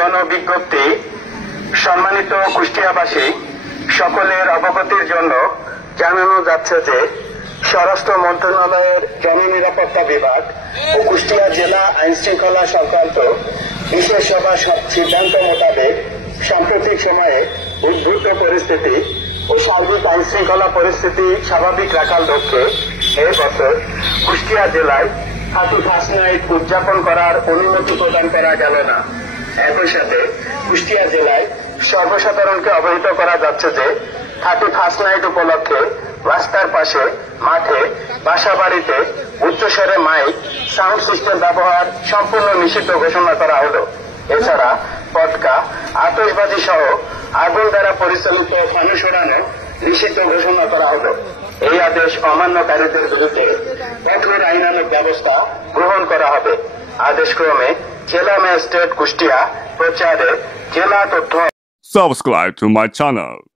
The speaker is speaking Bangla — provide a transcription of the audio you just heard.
গণবিজ্ঞপ্তি সম্মানিত কুষ্টিয়াবাসী সকলের অবগতির জন্য জানানো যাচ্ছে যে স্বরাষ্ট্র মন্ত্রণালয়ের জননিরাপত্তা বিভাগ ও কুষ্টিয়া জেলা আইন শৃঙ্খলা সংক্রান্ত বিশেষ সভা সিদ্ধান্ত মোতাবেক সাম্প্রতিক সময়ে উদ্ভূত পরিস্থিতি ও সার্বিক আইন শৃঙ্খলা পরিস্থিতি স্বাভাবিক রাখার লক্ষ্যে এই বছর কুষ্টিয়া জেলায় 31st নাইট উদযাপন করার অনুমতি প্রদান করা গেল না। একই সাথে কুষ্টিয়া জেলায় সর্বসাধারণকে অবহিত করা যাচ্ছে যে 31st নাইট উপলক্ষে রাস্তার পাশে, মাঠে, বাসাবাড়িতে উচ্চস্বরে মাইক সাউন্ড সিস্টেম ব্যবহার সম্পূর্ণ নিষিদ্ধ ঘোষণা করা হলো। এছাড়া পটকা, আতশবাজি সহ আগুন দ্বারা পরিচালিত ফানুস ওড়ানো নিষিদ্ধ ঘোষণা করা হলো। এই আদেশ অমান্যকারীদের বিরুদ্ধে কঠোর আইনানুগ ব্যবস্থা গ্রহণ করা হবে। আদেশক্রমে জেলা ম্যাজিস্ট্রেট কুষ্টিয়া প্রচারে জেলা তথ্য। Subscribe to my channel.